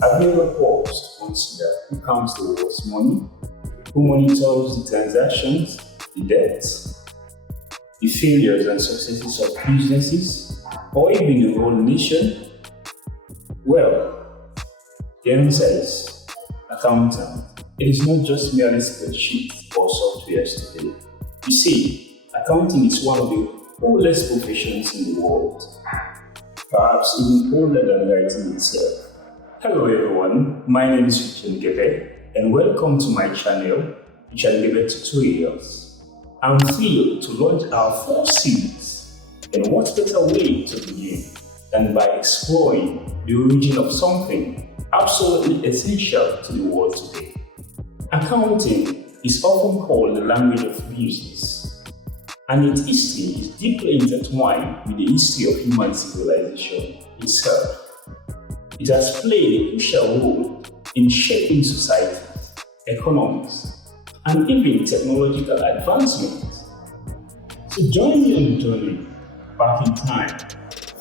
Have you ever paused to consider who counts the world's money, who monitors the transactions, the debts, the failures and successes of businesses, or even the whole nation? Well, the answer is accountant. It is not just merely spreadsheets or softwares today. You see, accounting is one of the oldest professions in the world, perhaps even older than writing itself. Hello everyone, my name is Gebe and welcome to my channel, Gebe Tutorials. I'm thrilled to launch our fourth series, and what better way to begin than by exploring the origin of something absolutely essential to the world today. Accounting is often called the language of business, and its history is deeply intertwined with the history of human civilization itself. It has played a crucial role in shaping societies, economies, and even technological advancement. So join me on the journey back in time,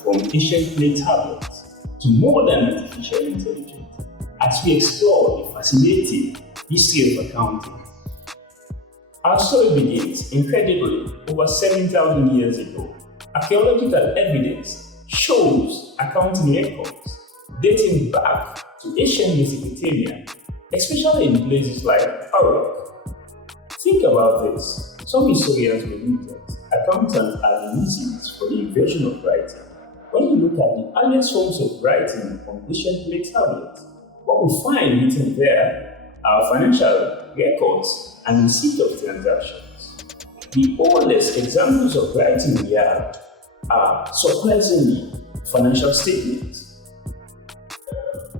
from ancient clay tablets to modern artificial intelligence, as we explore the fascinating history of accounting. Our story begins, incredibly, over 7,000 years ago. Archaeological evidence shows accounting records dating back to ancient Mesopotamia, especially in places like Uruk. Think about this. Some historians believe that accountants are the reasons for the invention of writing. When you look at the earliest forms of writing on ancient clay tablets, what we find written there are financial records and receipt of transactions. The oldest examples of writing we have are, surprisingly, financial statements.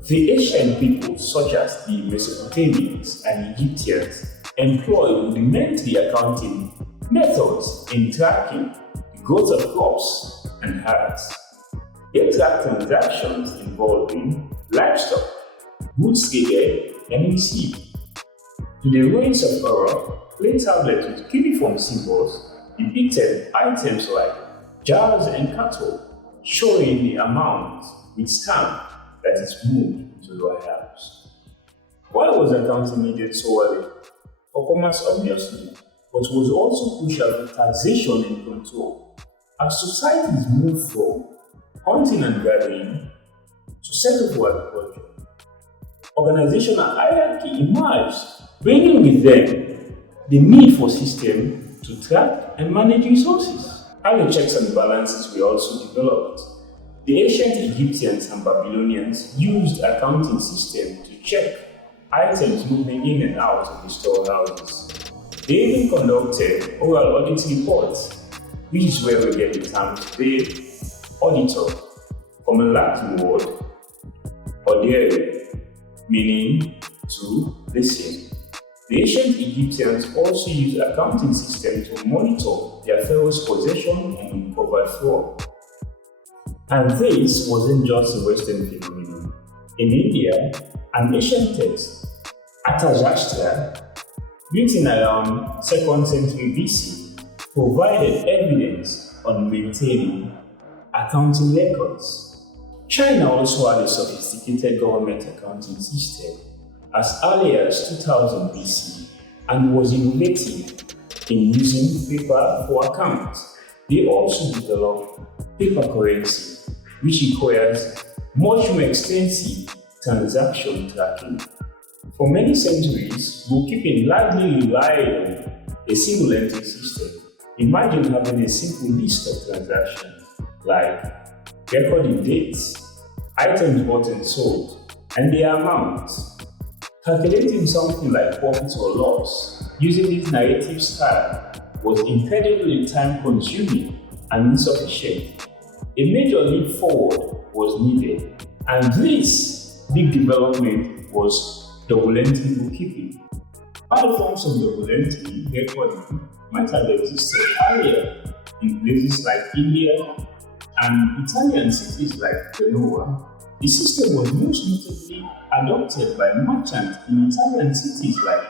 The ancient peoples, such as the Mesopotamians and Egyptians, employed rudimentary accounting methods in tracking the growth of crops and herds. They tracked transactions involving livestock, goods traded and received. In the ruins of Uruk, clay tablets with cuneiform symbols depicted items like jars and cattle, showing the amount with stamp that is moved into the warehouse. Why was accounting needed so early? For commerce, obviously, but was also crucial for taxation and control. As societies moved from hunting and gathering to settle for agriculture, organizational hierarchy emerged, bringing with them the need for systems to track and manage resources. Other checks and balances were also developed. The ancient Egyptians and Babylonians used accounting systems to check items moving in and out of the storehouses. They even conducted oral audit reports, which is where we get the term today, auditor, from a Latin word, audere, meaning to listen. The ancient Egyptians also used accounting systems to monitor their pharaoh's possession and uncover fraud. And this wasn't just a Western phenomenon. In India, an ancient text, Arthashastra, written around 2nd century BC, provided evidence on maintaining accounting records. China also had a sophisticated government accounting system as early as 2000 BC and was innovative in using paper for accounts. They also developed paper currency, which requires much more extensive transaction tracking. For many centuries, bookkeeping largely relied on a single entry system. Imagine having a simple list of transactions, like recording dates, items bought and sold, and their amounts. Calculating something like profit or loss using this narrative style was incredibly time-consuming and insufficient. A major leap forward was needed, and this big development was double entry bookkeeping. Other forms of double entry recording might have existed earlier in places like India and Italian cities like Genoa. The system was most notably adopted by merchants in Italian cities like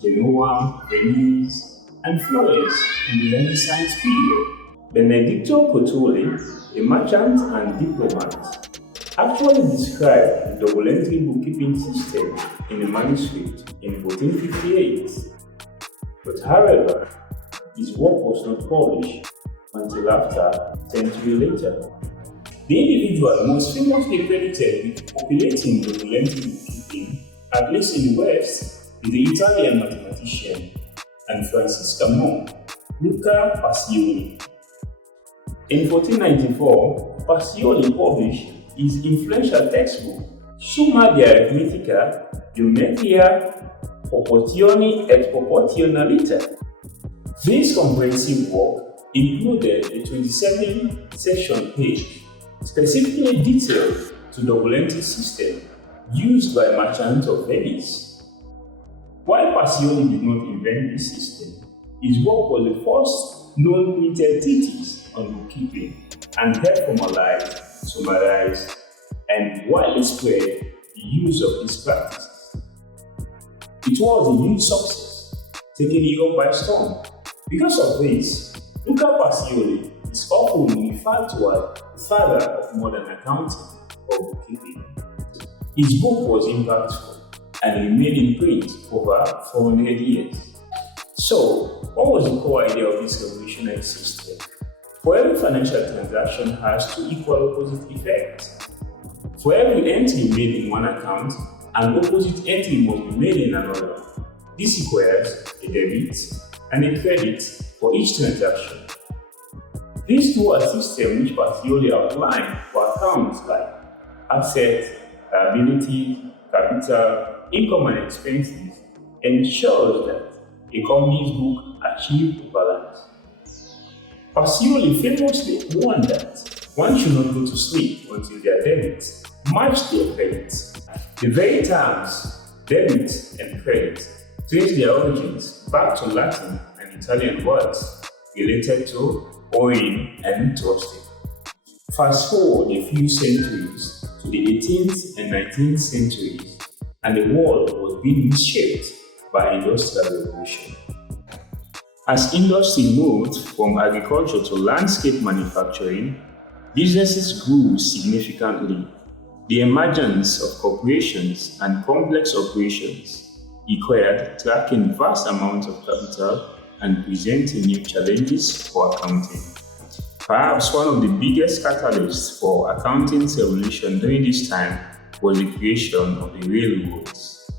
Genoa, Venice, and Florence in the Renaissance period. Benedetto Cotoli, a merchant and diplomat, actually described the double entry bookkeeping system in a manuscript in 1458. But however, his work was not published until after a century later. The individual most famously credited with populating double entry bookkeeping, at least in the West, is the Italian mathematician and Franciscan monk Luca Pacioli. In 1494, Pacioli published his influential textbook Summa di Arithmetica, Geometria, Proportioni et Proportionalita. This comprehensive work included a 27-section page specifically detailed to double entry system used by merchants of Venice. While Pacioli did not invent this system, his work was the first known printed treatise on bookkeeping and helped formalize, summarize, and widely spread the use of these practices. It was a huge success, taking Europe by storm. Because of this, Luca Pacioli is often referred to as the father of modern accounting or bookkeeping. His book was impactful and remained in print over 400 years. So, what was the core idea of this revolutionary system? For every financial transaction has two equal opposite effects. For every entry made in one account, an opposite entry must be made in another. This requires a debit and a credit for each transaction. These two are systems which Pacioli outlined for accounts like assets, liability, capital, income and expenses, ensures that a company's book achieves balance. Pacioli famously warned that one should not go to sleep until their debits match their credits. The very terms debit and credit trace their origins back to Latin and Italian words related to owing and trusting. Fast forward a few centuries to the 18th and 19th centuries, and the world was being reshaped by industrial revolution. As industry moved from agriculture to landscape manufacturing, businesses grew significantly. The emergence of corporations and complex operations required tracking vast amounts of capital and presenting new challenges for accounting. Perhaps one of the biggest catalysts for accounting's revolution during this time was the creation of the railroads.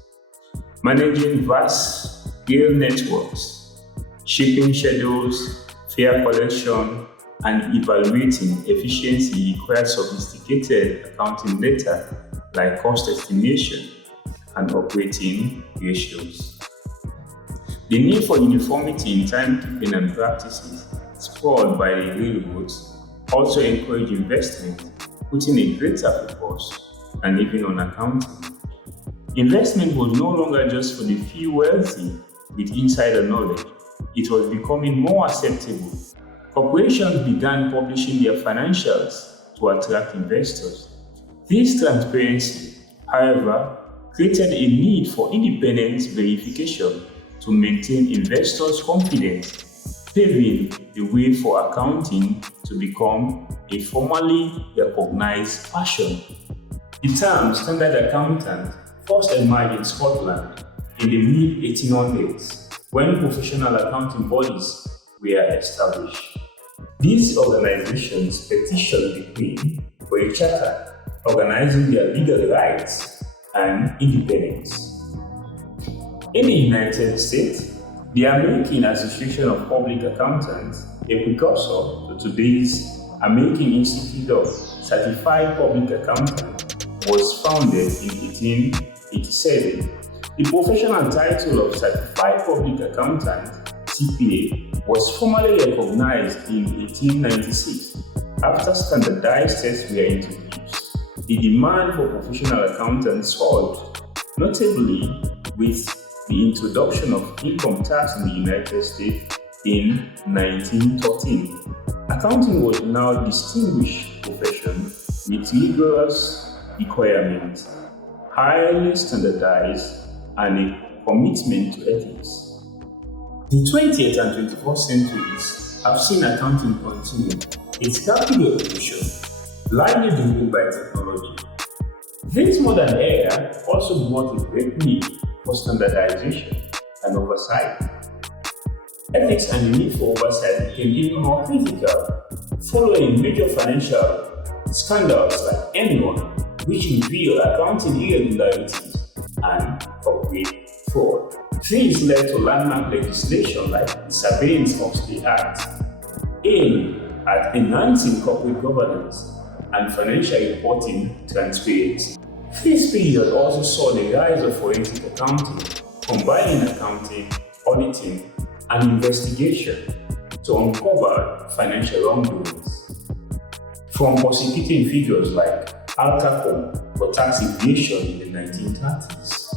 Managing vast rail networks, shipping schedules, fare collection, and evaluating efficiency requires sophisticated accounting data like cost estimation and operating ratios. The need for uniformity in timekeeping and practices spurred by the railroads also encouraged investment, putting a greater focus and even on accounting. Investment was no longer just for the few wealthy with insider knowledge, it was becoming more acceptable. Corporations began publishing their financials to attract investors. This transparency, however, created a need for independent verification to maintain investors' confidence, paving the way for accounting to become a formally recognized passion. The term standard accountant first emerged in Scotland in the mid-1800s when professional accounting bodies were established. These organizations petitioned the Queen for a charter organizing their legal rights and independence. In the United States, the American Association of Public Accountants, a precursor to today's American Institute of Certified Public Accountants, was founded in 1887. The professional title of Certified Public Accountant, CPA, was formally recognized in 1896 after standardized tests were introduced. The demand for professional accountants soared, notably with the introduction of income tax in the United States in 1913. Accounting was now a distinguished profession with rigorous requirements, highly standardized, and a commitment to ethics. The 20th and 21st centuries have seen accounting continue its rapid evolution, largely driven by technology. This modern era also brought a great need for standardization and oversight. Ethics and the need for oversight became even more critical following major financial scandals like Enron, which revealed accounting irregularities and corporate fraud. This led to landmark legislation like the Sarbanes-Oxley Act, aimed at enhancing corporate governance and financial reporting transparency. This period also saw the rise of forensic accounting, combining accounting, auditing, and investigation to uncover financial wrongdoings. From prosecuting figures like Al Capone for tax evasion in the 1930s,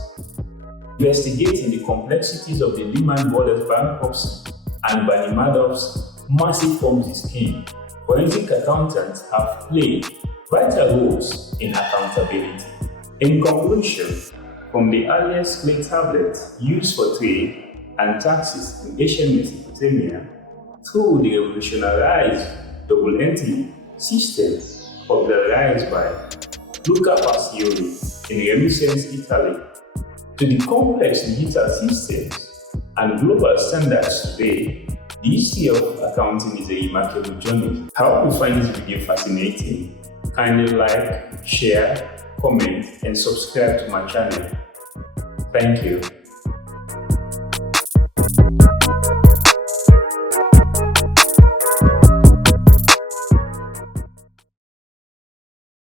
investigating the complexities of the Lehman Brothers bankruptcy and Bernie Madoff's massive Ponzi scheme, forensic accountants have played vital roles in accountability. In conclusion, from the earliest clay tablets used for trade and taxes in ancient Mesopotamia through the revolutionized double entry system popularized by Luca Pacioli in Renaissance Italy, to the complex digital systems and global standards today, the history of accounting is a remarkable journey. I hope you find this video fascinating. Kindly like, share, comment, and subscribe to my channel. Thank you.